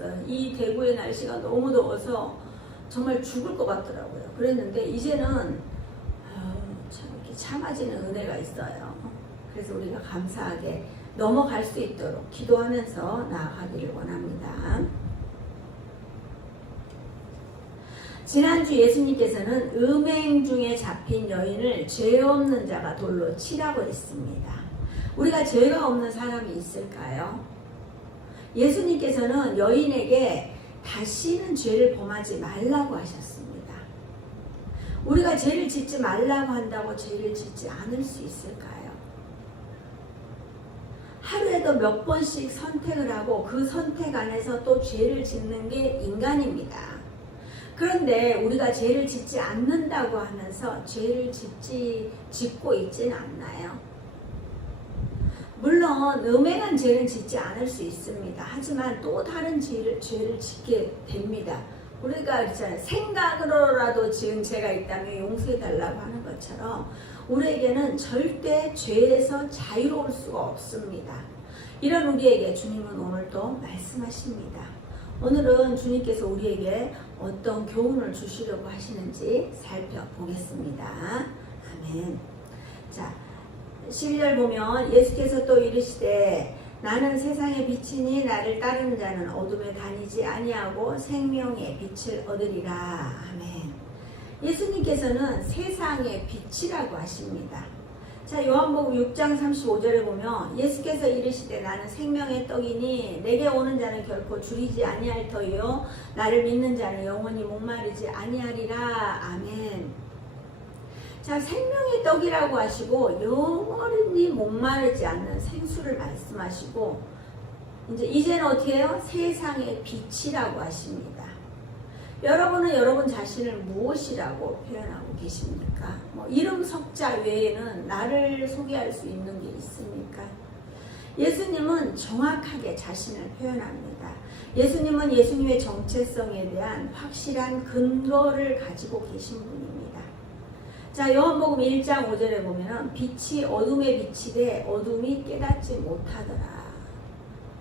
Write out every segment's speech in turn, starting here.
힘들었어요. 이 대구의 날씨가 너무 더워서 정말 죽을 것 같더라고요. 그랬는데 이제는 참 이렇게 참아지는 은혜가 있어요. 그래서 우리가 감사하게 넘어갈 수 있도록 기도하면서 나아가기를 원합니다. 지난주 예수님께서는 음행 중에 잡힌 여인을 죄 없는 자가 돌로 치라고 했습니다. 우리가 죄가 없는 사람이 있을까요? 예수님께서는 여인에게 다시는 죄를 범하지 말라고 하셨습니다. 우리가 죄를 짓지 말라고 한다고 죄를 짓지 않을 수 있을까요? 하루에도 몇 번씩 선택을 하고 그 선택 안에서 또 죄를 짓는 게 인간입니다. 그런데 우리가 죄를 짓지 않는다고 하면서 죄를 짓고 있지는 않나요? 물론 음행한 죄는 짓지 않을 수 있습니다. 하지만 또 다른 죄를 짓게 됩니다. 우리가 그렇잖아요. 생각으로라도 지은 죄가 있다면 용서해달라고 하는 것처럼 우리에게는 절대 죄에서 자유로울 수가 없습니다. 이런 우리에게 주님은 오늘도 말씀하십니다. 오늘은 주님께서 우리에게 어떤 교훈을 주시려고 하시는지 살펴보겠습니다. 아멘. 자, 12절 보면 예수께서 또 이르시되 나는 세상의 빛이니 나를 따르는 자는 어둠에 다니지 아니하고 생명의 빛을 얻으리라. 아멘. 예수님께서는 세상의 빛이라고 하십니다. 자, 요한복음 6장 35절에 보면 예수께서 이르시되 나는 생명의 떡이니 내게 오는 자는 결코 줄이지 아니할 터이요 나를 믿는 자는 영원히 목마르지 아니하리라. 아멘. 자, 생명의 떡이라고 하시고 영원히 목마르지 않는 생수를 말씀하시고 이제는 어떻게 해요? 세상의 빛이라고 하십니다. 여러분은 여러분 자신을 무엇이라고 표현하고 계십니까? 이름 석자 외에는 나를 소개할 수 있는 게 있습니까? 예수님은 정확하게 자신을 표현합니다. 예수님은 예수님의 정체성에 대한 확실한 근거를 가지고 계신 분입니다. 자, 요한복음 1장 5절에 보면 빛이 어둠에 비치되 어둠이 깨닫지 못하더라.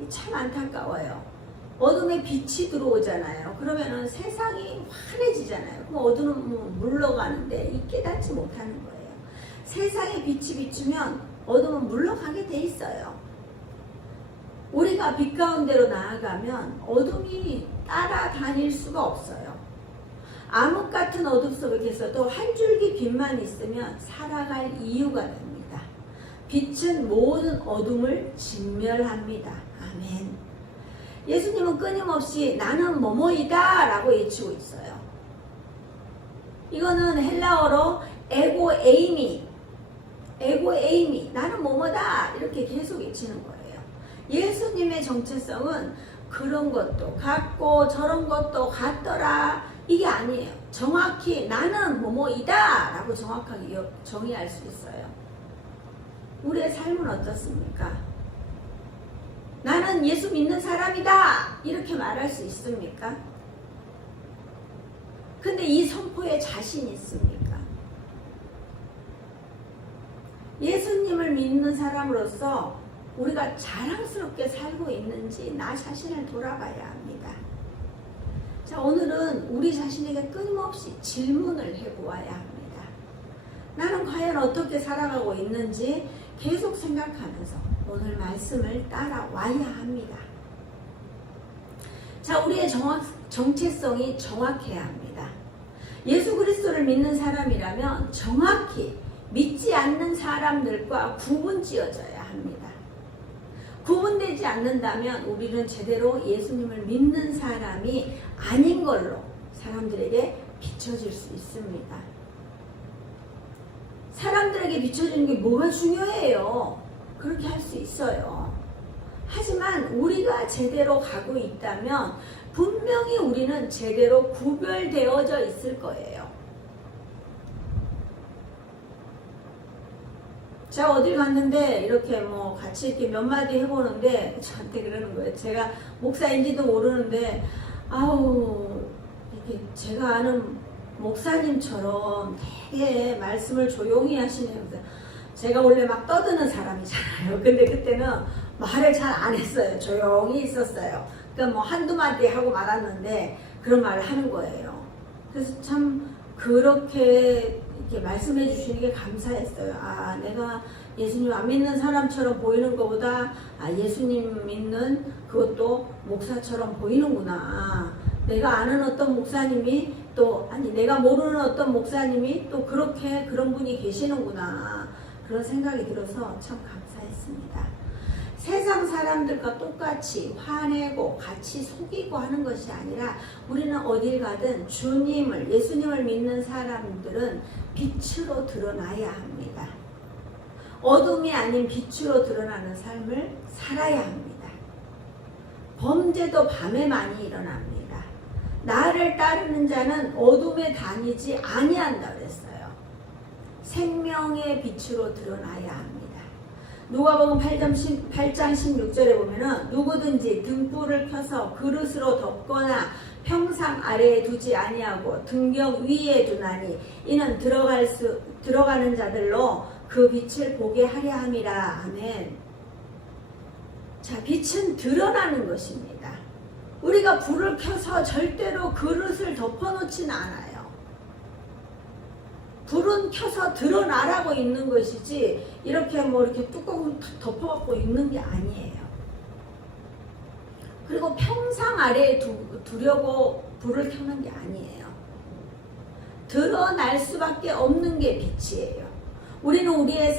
참 안타까워요. 어둠에 빛이 들어오잖아요. 그러면은 세상이 환해지잖아요. 그럼 어둠은 물러가는데 이 깨닫지 못하는 거예요. 세상에 빛이 비추면 어둠은 물러가게 돼 있어요. 우리가 빛 가운데로 나아가면 어둠이 따라다닐 수가 없어요. 암흑 같은 어둠 속에서도 한 줄기 빛만 있으면 살아갈 이유가 됩니다. 빛은 모든 어둠을 진멸합니다. 아멘. 예수님은 끊임없이 나는 뭐뭐이다 라고 외치고 있어요. 이거는 헬라어로 에고에이미 나는 뭐뭐다 이렇게 계속 외치는 거예요. 예수님의 정체성은 그런 것도 같고 저런 것도 같더라 이게 아니에요. 정확히 나는 뭐뭐이다 라고 정확하게 정의할 수 있어요. 우리의 삶은 어떻습니까? 나는 예수 믿는 사람이다 이렇게 말할 수 있습니까? 근데 이 선포에 자신이 있습니까? 예수님을 믿는 사람으로서 우리가 자랑스럽게 살고 있는지 나 자신을 돌아봐야 합니다. 자, 오늘은 우리 자신에게 끊임없이 질문을 해보아야 합니다. 나는 과연 어떻게 살아가고 있는지 계속 생각하면서 오늘 말씀을 따라와야 합니다. 자, 우리의 정체성이 정확해야 합니다. 예수 그리스도를 믿는 사람이라면 정확히 믿지 않는 사람들과 구분지어져야 합니다. 구분되지 않는다면 우리는 제대로 예수님을 믿는 사람이 아닌 걸로 사람들에게 비춰질 수 있습니다. 사람들에게 비춰지는 게 뭐가 중요해요? 그렇게 할 수 있어요. 하지만 우리가 제대로 가고 있다면 분명히 우리는 제대로 구별되어져 있을 거예요. 제가 어딜 갔는데 이렇게 같이 이렇게 몇 마디 해보는데 저한테 그러는 거예요. 제가 목사인지도 모르는데 이렇게 제가 아는 목사님처럼 되게 말씀을 조용히 하시네요. 제가 원래 막 떠드는 사람이잖아요. 근데 그때는 말을 잘 안 했어요. 조용히 있었어요. 그러니까 뭐 한두 마디 하고 말았는데 그런 말을 하는 거예요. 그래서 참 그렇게 이렇게 말씀해 주시는 게 감사했어요. 아, 내가 예수님 안 믿는 사람처럼 보이는 것보다 예수님 믿는 그것도 목사처럼 보이는구나. 내가 아는 어떤 목사님이 또 내가 모르는 어떤 목사님이 또 그렇게 그런 분이 계시는구나. 그런 생각이 들어서 참 감사했습니다. 세상 사람들과 똑같이 화내고 같이 속이고 하는 것이 아니라 우리는 어딜 가든 주님을, 예수님을 믿는 사람들은 빛으로 드러나야 합니다. 어둠이 아닌 빛으로 드러나는 삶을 살아야 합니다. 범죄도 밤에 많이 일어납니다. 나를 따르는 자는 어둠에 다니지 아니한다 그랬어요. 생명의 빛으로 드러나야 합니다. 누가복음 8장 16절에 보면은 누구든지 등불을 켜서 그릇으로 덮거나 평상 아래에 두지 아니하고 등경 위에 두나니 이는 들어가는 자들로 그 빛을 보게 하려 함이라. 아멘. 자, 빛은 드러나는 것입니다. 우리가 불을 켜서 절대로 그릇을 덮어놓지는 않아요. 불은 켜서 드러나라고 있는 것이지 이렇게 뭐 이렇게 뚜껑을 덮어갖고 있는 게 아니에요. 그리고 평상 아래에 두려고 불을 켜는 게 아니에요. 드러날 수밖에 없는 게 빛이에요. 우리는 우리의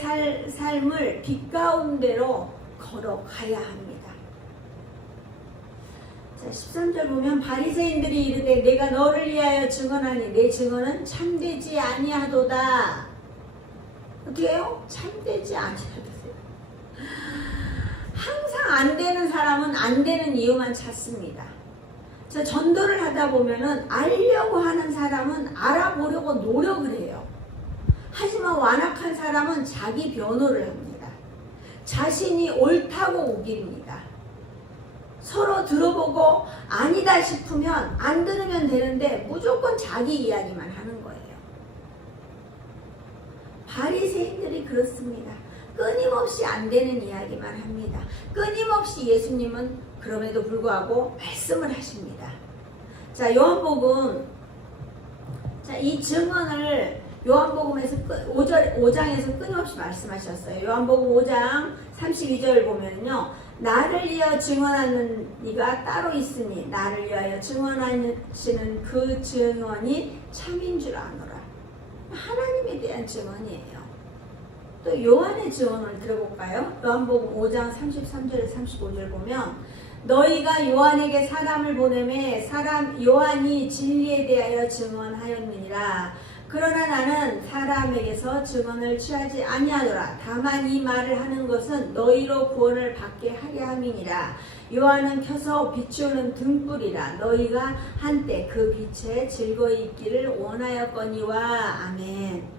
삶을 빛 가운데로 걸어가야 합니다. 자, 13절 보면 바리새인들이 이르되 내가 너를 위하여 증언하니 내 증언은 참되지 아니하도다. 어떻게 해요? 참되지 아니하도다. 항상 안 되는 사람은 안 되는 이유만 찾습니다. 자, 전도를 하다 보면은 알려고 하는 사람은 알아보려고 노력을 해요. 하지만 완악한 사람은 자기 변호를 합니다. 자신이 옳다고 우깁니다. 서로 들어보고 아니다 싶으면 안 들으면 되는데 무조건 자기 이야기만 하는 거예요. 바리새인들이 그렇습니다. 끊임없이 안 되는 이야기만 합니다. 끊임없이 예수님은 그럼에도 불구하고 말씀을 하십니다. 자, 요한복음, 자, 이 증언을 요한복음에서 5장에서 끊임없이 말씀하셨어요. 요한복음 5장 32절 보면요. 나를 위하여 증언하는 이가 따로 있으니 나를 위하여 증언하시는 그 증언이 참인 줄 아노라. 하나님에 대한 증언이에요. 또 요한의 증언을 들어볼까요? 요한복음 5장 33절에 35절 보면 너희가 요한에게 사람을 보내매 요한이 진리에 대하여 증언하였느니라. 그러나 나는 사람에게서 증언을 취하지 아니하노라. 다만 이 말을 하는 것은 너희로 구원을 받게 하려 함이니라. 요한은 켜서 비추는 등불이라. 너희가 한때 그 빛에 즐거이 있기를 원하였거니와. 아멘.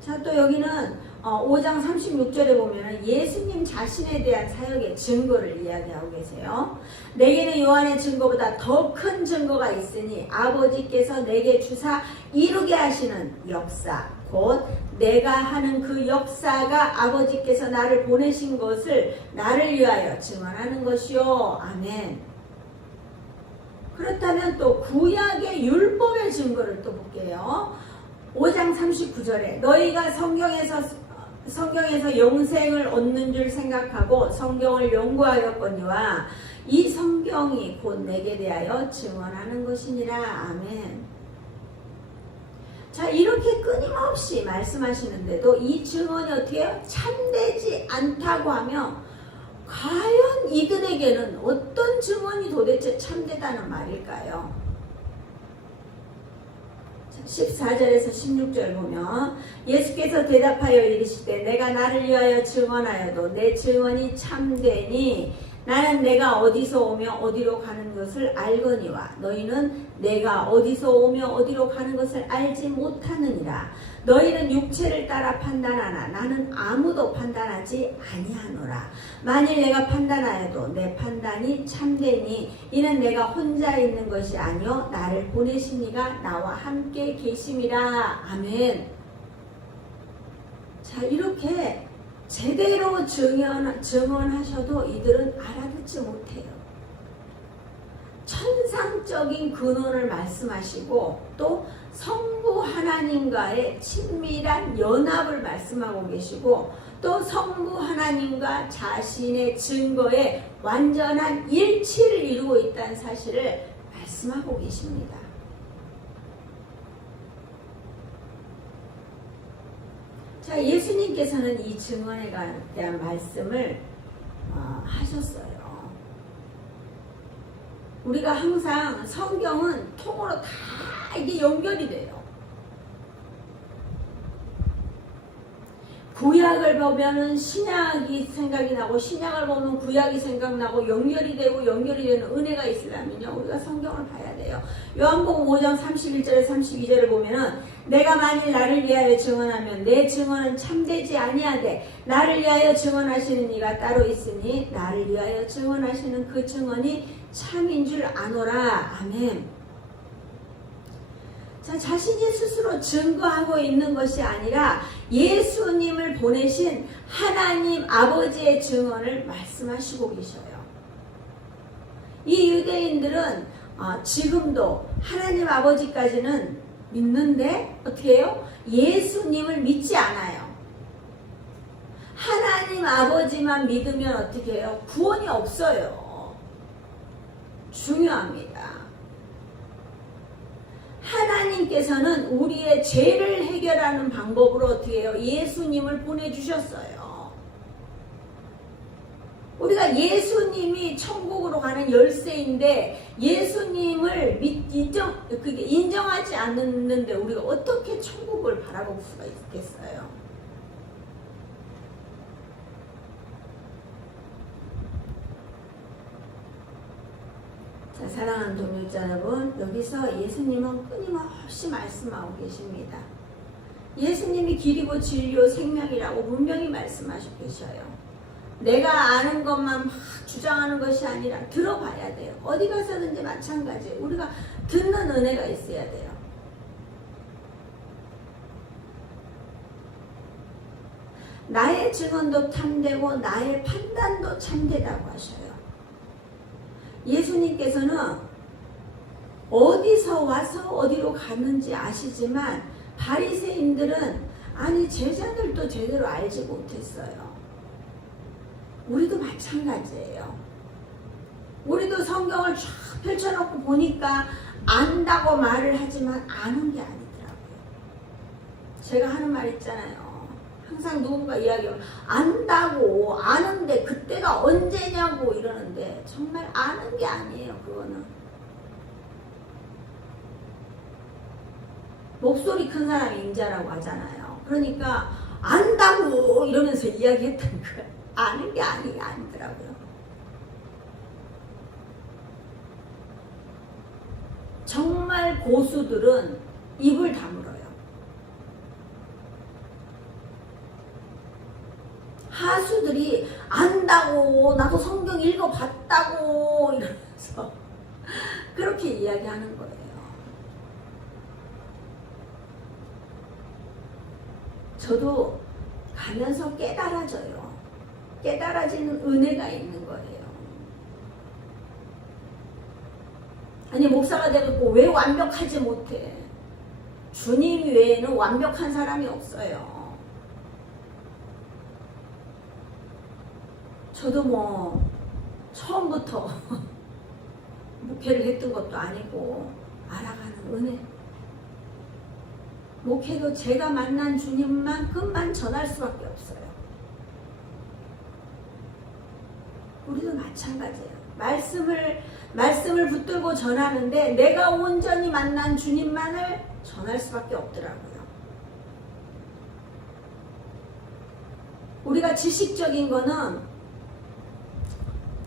자, 또 여기는 5장 36절에 보면 예수님 자신에 대한 사역의 증거를 이야기하고 계세요. 내게는 요한의 증거보다 더 큰 증거가 있으니 아버지께서 내게 주사 이루게 하시는 역사, 곧 내가 하는 그 역사가 아버지께서 나를 보내신 것을 나를 위하여 증언하는 것이요. 아멘. 그렇다면 또 구약의 율법의 증거를 또 볼게요. 5장 39절에 너희가 성경에서 영생을 얻는 줄 생각하고 성경을 연구하였거니와 이 성경이 곧 내게 대하여 증언하는 것이니라. 아멘. 자, 이렇게 끊임없이 말씀하시는데도 이 증언이 어떻게 해요? 참되지 않다고 하며 과연 이들에게는 어떤 증언이 도대체 참되다는 말일까요? 14절에서 16절 보면 예수께서 대답하여 이르시되 내가 나를 위하여 증언하여도 내 증언이 참되니 나는 내가 어디서 오며 어디로 가는 것을 알거니와 너희는 내가 어디서 오며 어디로 가는 것을 알지 못하느니라. 너희는 육체를 따라 판단하나 나는 아무도 판단하지 아니하노라. 만일 내가 판단하여도 내 판단이 참되니 이는 내가 혼자 있는 것이 아니요 나를 보내신 이가 나와 함께 계심이라. 아멘. 자, 이렇게 제대로 증언하셔도 이들은 알아듣지 못해요. 신앙적인 근원을 말씀하시고 또 성부 하나님과의 친밀한 연합을 말씀하고 계시고 또 성부 하나님과 자신의 증거에 완전한 일치를 이루고 있다는 사실을 말씀하고 계십니다. 자, 예수님께서는 이 증언에 대한 말씀을 하셨어요. 우리가 항상 성경은 통으로 다 이게 연결이 돼요. 구약을 보면은 신약이 생각이 나고 신약을 보면 구약이 생각나고 연결이 되고 연결이 되는 은혜가 있으려면요 우리가 성경을 봐야 돼요. 요한복음 5장 31절에 32절을 보면은 내가 만일 나를 위하여 증언하면 내 증언은 참되지 아니하되 나를 위하여 증언하시는 이가 따로 있으니 나를 위하여 증언하시는 그 증언이 참인 줄 아노라. 아멘. 자, 자신이 스스로 증거하고 있는 것이 아니라 예수님을 보내신 하나님 아버지의 증언을 말씀하시고 계셔요. 이 유대인들은 지금도 하나님 아버지까지는 믿는데 어떻게 해요? 예수님을 믿지 않아요. 하나님 아버지만 믿으면 어떻게 해요? 구원이 없어요. 중요합니다. 하나님께서는 우리의 죄를 해결하는 방법으로 어떻게 해요? 예수님을 보내주셨어요. 우리가 예수님이 천국으로 가는 열쇠인데 예수님을 인정하지 않는데 우리가 어떻게 천국을 바라볼 수가 있겠어요? 자, 사랑하는 동역자 여러분, 여기서 예수님은 끊임없이 말씀하고 계십니다. 예수님이 길이고 진리요 생명이라고 분명히 말씀하시고 계셔요. 내가 아는 것만 막 주장하는 것이 아니라 들어봐야 돼요. 어디 가서든지 마찬가지예요. 우리가 듣는 은혜가 있어야 돼요. 나의 증언도 참되고 나의 판단도 참되다고 하셔요. 예수님께서는 어디서 와서 어디로 갔는지 아시지만 바리새인들은 아니 제자들도 제대로 알지 못했어요. 우리도 마찬가지예요. 우리도 성경을 쫙 펼쳐놓고 보니까 안다고 말을 하지만 아는 게 아니더라고요. 제가 하는 말 있잖아요. 항상 누군가 이야기하면 안다고 아는데 그때가 언제냐고 이러는데 정말 아는 게 아니에요. 그거는 목소리 큰 사람이 임자라고 하잖아요. 그러니까 안다고 이러면서 이야기했던 거예요. 아는 게 아니더라고요. 정말 고수들은 입을 다물어요. 하수들이 안다고 나도 성경 읽어봤다고 이러면서 그렇게 이야기하는 거예요. 저도 가면서 깨달아져요. 깨달아지는 은혜가 있는 거예요. 아니 목사가 되고 왜 완벽하지 못해? 주님 외에는 완벽한 사람이 없어요. 저도 뭐 처음부터 목회를 했던 것도 아니고 알아가는 은혜. 목회도 제가 만난 주님만큼만 전할 수밖에 없어요. 우리도 마찬가지예요. 말씀을 붙들고 전하는데 내가 온전히 만난 주님만을 전할 수밖에 없더라고요. 우리가 지식적인 거는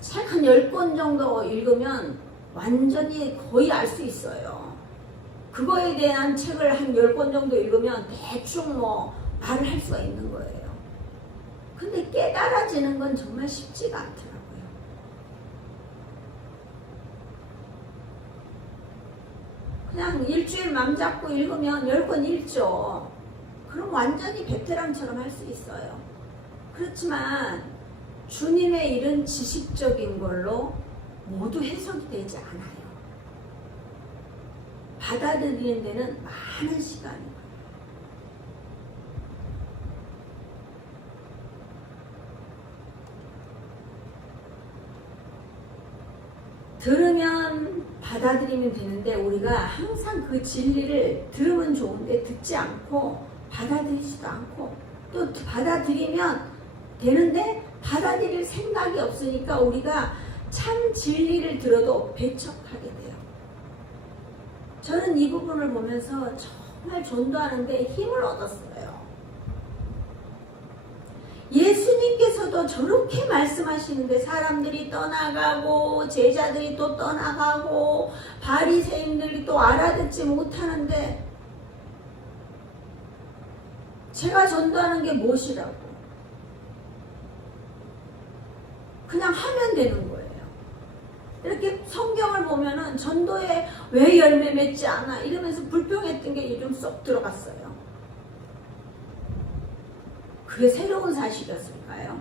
책 한 10권 정도 읽으면 완전히 거의 알 수 있어요. 그거에 대한 책을 한 10권 정도 읽으면 대충 뭐 말을 할 수가 있는 거예요. 근데 깨달아지는 건 정말 쉽지가 않더라고요. 그냥 일주일 맘 잡고 읽으면 10권 읽죠. 그럼 완전히 베테랑처럼 할 수 있어요. 그렇지만 주님의 일은 지식적인 걸로 모두 해석이 되지 않아요. 받아들이는 데는 많은 시간이 걸려요. 들으면 받아들이면 되는데 우리가 항상 그 진리를 들으면 좋은데 듣지 않고 받아들이지도 않고 또 받아들이면 되는데 받아들일 생각이 없으니까 우리가 참 진리를 들어도 배척하게 돼요. 저는 이 부분을 보면서 정말 전도하는데 힘을 얻었어요. 예수님께서도 저렇게 말씀하시는데 사람들이 떠나가고 제자들이 또 떠나가고 바리새인들이 또 알아듣지 못하는데 제가 전도하는 게 무엇이라고? 그냥 하면 되는 거예요. 이렇게 성경을 보면은 전도에 왜 열매 맺지 않아? 이러면서 불평했던 게 요즘 쏙 들어갔어요. 그게 새로운 사실이었을까요?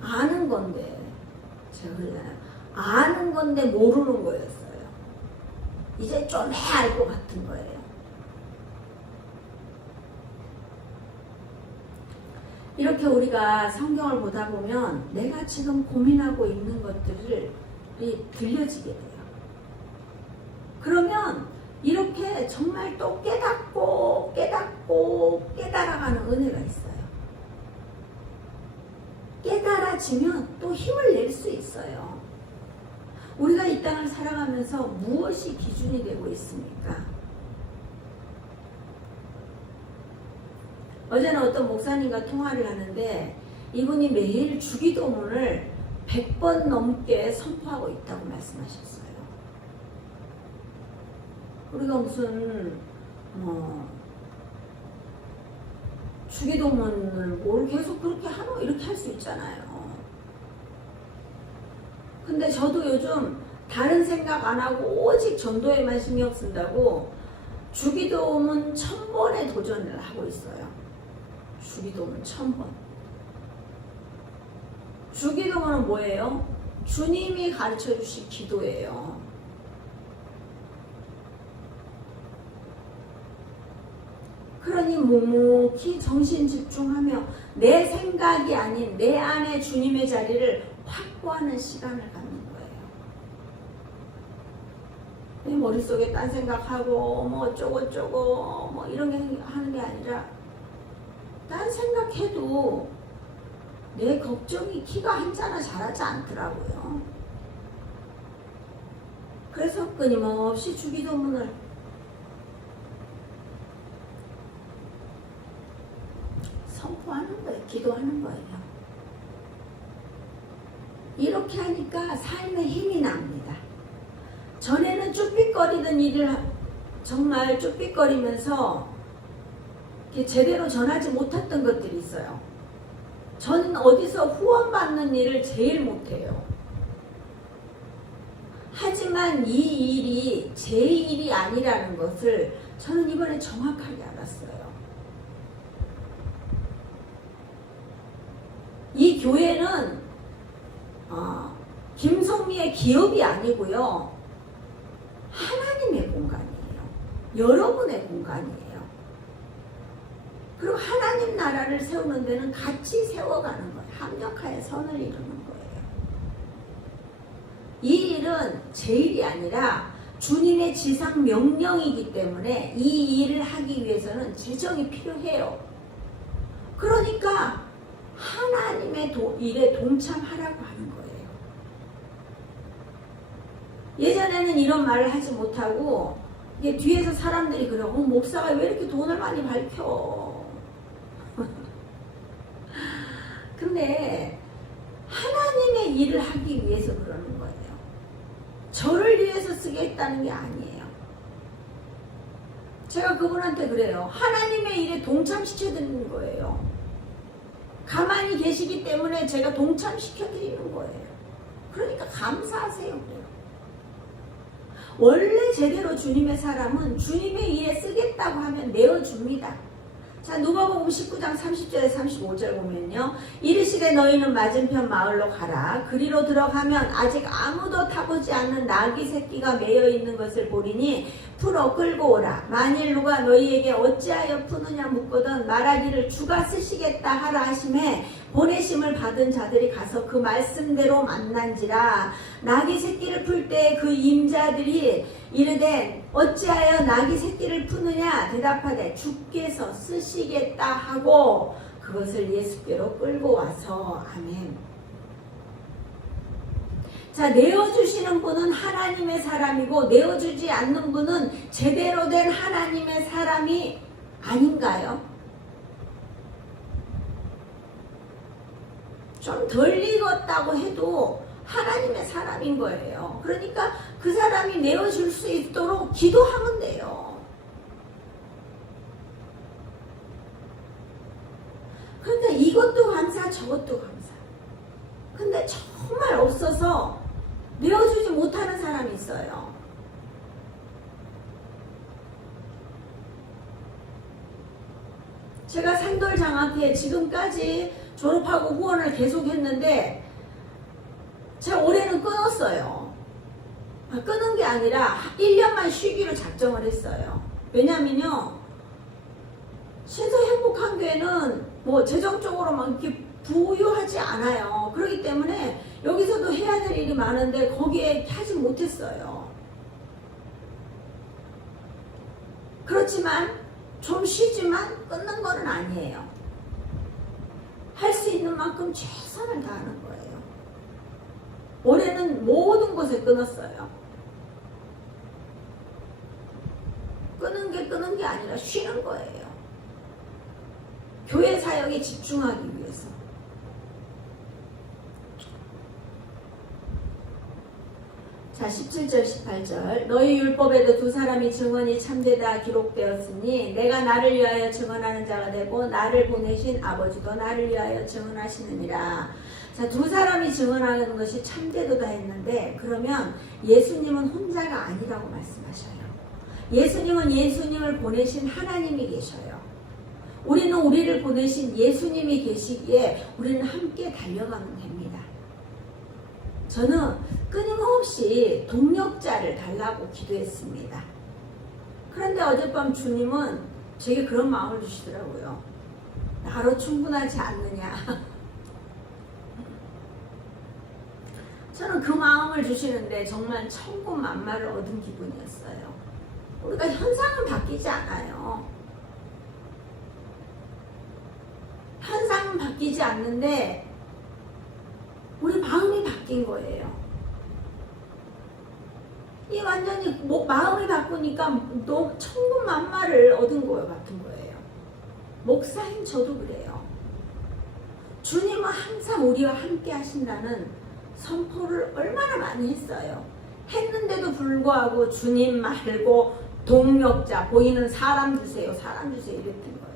아는 건데, 제가 그러잖아요. 아는 건데 모르는 거였어요. 이제 좀 해야 알 것 같은 거예요. 이렇게 우리가 성경을 보다 보면 내가 지금 고민하고 있는 것들이 들려지게 돼요. 그러면 이렇게 정말 또 깨닫고 깨달아가는 은혜가 있어요. 깨달아지면 또 힘을 낼 수 있어요. 우리가 이 땅을 살아가면서 무엇이 기준이 되고 있습니까? 어제는 어떤 목사님과 통화를 하는데 이분이 매일 주기도문을 100번 넘게 선포하고 있다고 말씀하셨어요. 우리가 무슨 주기도문을 뭘 계속 그렇게 하노? 이렇게 할 수 있잖아요. 근데 저도 요즘 다른 생각 안 하고 오직 전도에만 신경 쓴다고 주기도문 1000번에 도전을 하고 있어요. 주기도문 1000번. 주기도문은 뭐예요? 주님이 가르쳐 주신 기도예요. 그러니 묵묵히 정신 집중하며 내 생각이 아닌 내 안에 주님의 자리를 확보하는 시간을 갖는 거예요. 내 머릿속에 딴 생각하고 뭐 어쩌고 뭐 이런 게 하는 게 아니라 딴 생각해도 내 걱정이 키가 한자나 자라지 않더라고요. 그래서 끊임없이 주기도문을 선포하는 거예요. 기도하는 거예요. 이렇게 하니까 삶에 힘이 납니다. 전에는 쭈삣거리던 일을 정말 쭈삣거리면서 제대로 전하지 못했던 것들이 있어요. 저는 어디서 후원받는 일을 제일 못해요. 하지만 이 일이 제 일이 아니라는 것을 저는 이번에 정확하게 알았어요. 이 교회는 김성미의 기업이 아니고요. 하나님의 공간이에요. 여러분의 공간이에요. 그리고 하나님 나라를 세우는 데는 같이 세워가는 거예요. 합력하여 선을 이루는 거예요. 이 일은 제 일이 아니라 주님의 지상 명령이기 때문에 이 일을 하기 위해서는 재정이 필요해요. 그러니까 하나님의 일에 동참하라고 하는 거예요. 예전에는 이런 말을 하지 못하고 이게 뒤에서 사람들이 그래요. 목사가 왜 이렇게 돈을 많이 밝혀? 근데 하나님의 일을 하기 위해서 그러는 거예요. 저를 위해서 쓰겠다는 게 아니에요. 제가 그분한테 그래요. 하나님의 일에 동참시켜 드리는 거예요. 가만히 계시기 때문에 제가 동참시켜 드리는 거예요. 그러니까 감사하세요. 그래요. 원래 제대로 주님의 사람은 주님의 일에 쓰겠다고 하면 내어줍니다. 자, 누가복음 19장 30절에 35절 보면요. 이르시되 너희는 맞은편 마을로 가라. 그리로 들어가면 아직 아무도 타보지 않는 나귀 새끼가 매여 있는 것을 보리니 풀어 끌고 오라. 만일 누가 너희에게 어찌하여 푸느냐 묻거든 말하기를 주가 쓰시겠다 하라 하심에 보내심을 받은 자들이 가서 그 말씀대로 만난지라. 나귀 새끼를 풀 때 그 임자들이 이르되 어찌하여 나귀 새끼를 푸느냐 대답하되 주께서 쓰시겠다 하고 그것을 예수께로 끌고 와서. 아멘. 자, 내어주시는 분은 하나님의 사람이고 내어주지 않는 분은 제대로 된 하나님의 사람이 아닌가요? 좀 덜 익었다고 해도 하나님의 사람인 거예요. 그러니까 그 사람이 내어줄 수 있도록 기도하면 돼요. 그런데 이것도 감사 저것도 감사. 근데 정말 없어서 내어주지 못하는 사람이 있어요. 제가 산돌장학회 지금까지 졸업하고 후원을 계속 했는데 제가 올해는 끊었어요. 끊은 게 아니라 1년만 쉬기로 작정을 했어요. 왜냐면요, 신서행복한교회는 뭐 재정적으로 막 이렇게 부유하지 않아요. 그렇기 때문에 여기서도 해야 될 일이 많은데 거기에 하지 못했어요. 그렇지만 좀 쉬지만 끊는 거는 아니에요. 할 수 있는 만큼 최선을 다하는 거예요. 올해는 모든 곳에 끊었어요. 끊는 게 아니라 쉬는 거예요. 교회 사역에 집중하기 위해서. 자, 17절 18절 너희 율법에도 두 사람이 증언이 참되다 기록되었으니 내가 나를 위하여 증언하는 자가 되고 나를 보내신 아버지도 나를 위하여 증언하시느니라. 자, 두 사람이 증언하는 것이 참되도다 했는데 그러면 예수님은 혼자가 아니라고 말씀하셔요. 예수님은 예수님을 보내신 하나님이 계셔요. 우리는 우리를 보내신 예수님이 계시기에 우리는 함께 달려가면 됩니다. 저는 끊임없이 동력자를 달라고 기도했습니다. 그런데 어젯밤 주님은 제게 그런 마음을 주시더라고요. 나로 충분하지 않느냐. 저는 그 마음을 주시는데 정말 천군만마를 얻은 기분이었어요. 우리가 현상은 바뀌지 않아요. 현상은 바뀌지 않는데 우리 마음이 바뀐 거예요. 이 완전히 마음이 바꾸니까 천군만마를 얻은 거 같은 거예요. 목사인 저도 그래요. 주님은 항상 우리와 함께 하신다는 선포를 얼마나 많이 했어요. 했는데도 불구하고 주님 말고 동력자, 보이는 사람 주세요, 사람 주세요 이랬던 거예요.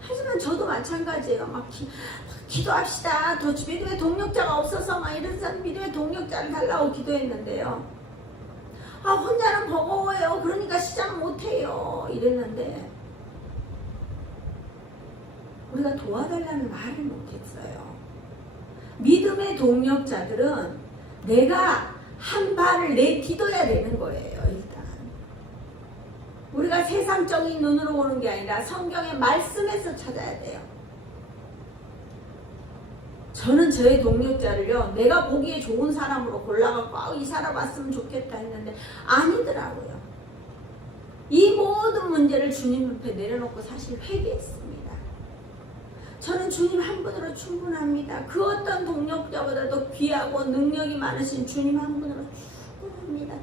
하지만 저도 마찬가지예요. 막 기도합시다. 더 믿음의 동력자가 없어서 막 이런 사람 믿음의 동력자를 달라고 기도했는데요. 아, 혼자는 버거워요. 그러니까 시작 못해요. 이랬는데 우리가 도와달라는 말을 못했어요. 믿음의 동력자들은 내가 한 발을 내딛어야 되는 거예요. 일단 우리가 세상적인 눈으로 보는 게 아니라 성경의 말씀에서 찾아야 돼요. 저는 저의 동력자를요, 내가 보기에 좋은 사람으로 골라갖고 이 사람 왔으면 좋겠다 했는데 아니더라고요. 이 모든 문제를 주님 앞에 내려놓고 사실 회개했습니다. 저는 주님 한 분으로 충분합니다. 그 어떤 동력자보다도 귀하고 능력이 많으신 주님 한 분으로 충분합니다.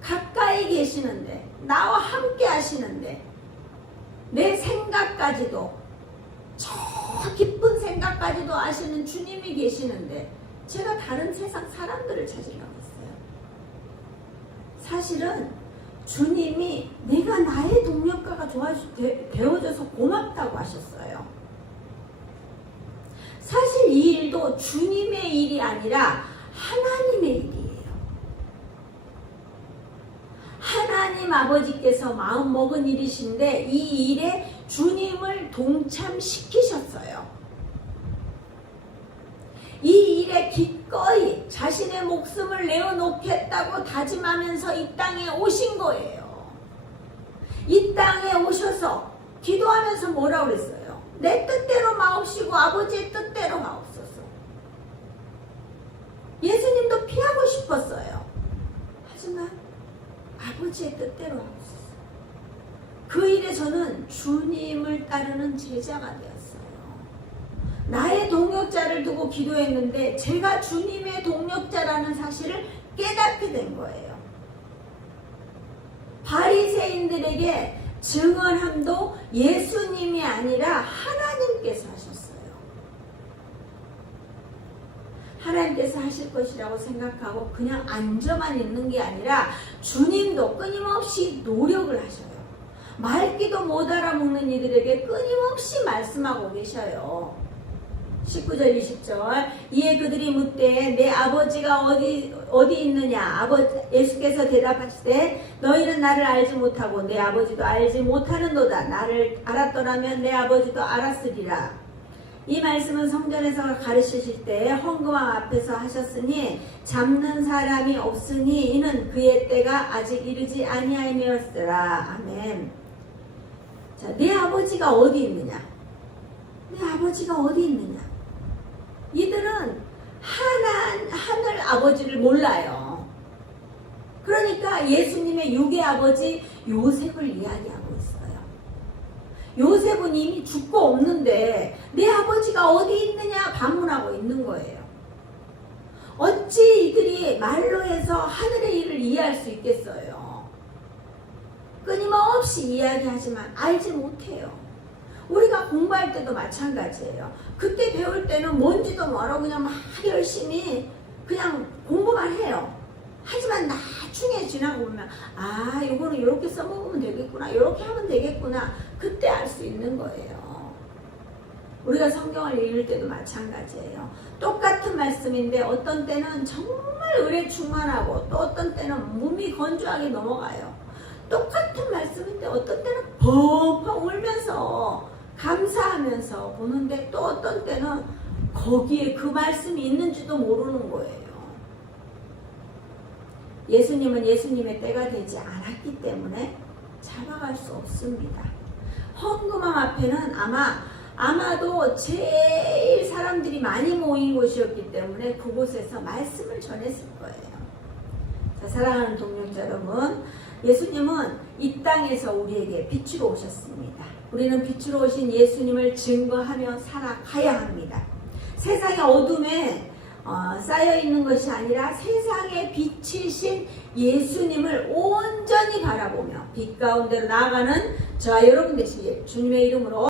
가까이 계시는데, 나와 함께 하시는데, 내 생각까지도, 저 깊은 생각까지도 아시는 주님이 계시는데 제가 다른 세상 사람들을 찾으려고 했어요. 사실은 주님이 내가 나의 동력가가 되어줘서 고맙다고 하셨어요. 사실 이 일도 주님의 일이 아니라 하나님의 일이에요. 하나님 하나님 아버지께서 마음 먹은 일이신데 이 일에 주님을 동참시키셨어요. 이 일에 기꺼이 자신의 목숨을 내어놓겠다고 다짐하면서 이 땅에 오신 거예요. 이 땅에 오셔서 기도하면서 뭐라고 그랬어요? 내 뜻대로 마옵시고 아버지의 뜻대로 마옵소서. 예수님도 피하고 싶었어요. 하지만 아버지의 뜻대로 하옵소서. 그 일에 저는 주님을 따르는 제자가 되었어요. 나의 동역자를 두고 기도했는데 제가 주님의 동역자라는 사실을 깨닫게 된 거예요. 바리새인들에게 증언함도 예수님이 아니라 하나님께서 하셨어요. 하나님께서 하실 것이라고 생각하고 그냥 앉아만 있는 게 아니라 주님도 끊임없이 노력을 하셔요. 말귀도 못 알아먹는 이들에게 끊임없이 말씀하고 계셔요. 19절 20절 이에 그들이 묻되 내 아버지가 어디 있느냐. 예수께서 대답하시되 너희는 나를 알지 못하고 내 아버지도 알지 못하는도다. 나를 알았더라면 내 아버지도 알았으리라. 이 말씀은 성전에서 가르치실 때 헌금함 앞에서 하셨으니 잡는 사람이 없으니 이는 그의 때가 아직 이르지 아니하였으라. 아멘. 자, 내 아버지가 어디 있느냐? 내 아버지가 어디 있느냐? 이들은 하늘 아버지를 몰라요. 그러니까 예수님의 육의 아버지 요셉을 이야기하고 있어요. 요셉은 이미 죽고 없는데 내 아버지가 어디 있느냐 반문하고 있는 거예요. 어찌 이들이 말로 해서 하늘의 일을 이해할 수 있겠어요? 끊임없이 이야기하지만 알지 못해요. 우리가 공부할 때도 마찬가지예요. 그때 배울 때는 뭔지도 모르고 그냥 막 열심히 그냥 공부만 해요. 하지만 나중에 지나고 보면 아 이거는 이렇게 써먹으면 되겠구나, 이렇게 하면 되겠구나, 그때 알 수 있는 거예요. 우리가 성경을 읽을 때도 마찬가지예요. 똑같은 말씀인데 어떤 때는 정말 의뢰 충만하고 또 어떤 때는 몸이 건조하게 넘어가요. 똑같은 말씀인데 어떤 때는 펑펑 울면서 감사하면서 보는데 또 어떤 때는 거기에 그 말씀이 있는지도 모르는 거예요. 예수님은 예수님의 때가 되지 않았기 때문에 잡아갈 수 없습니다. 헌금함 앞에는 아마도 제일 사람들이 많이 모인 곳이었기 때문에 그곳에서 말씀을 전했을 거예요. 자, 사랑하는 동역자 여러분, 예수님은 이 땅에서 우리에게 빛으로 오셨습니다. 우리는 빛으로 오신 예수님을 증거하며 살아가야 합니다. 세상의 어둠에 쌓여있는 것이 아니라 세상의 빛이신 예수님을 온전히 바라보며 빛 가운데로 나아가는 저와 여러분 되시길 주님의 이름으로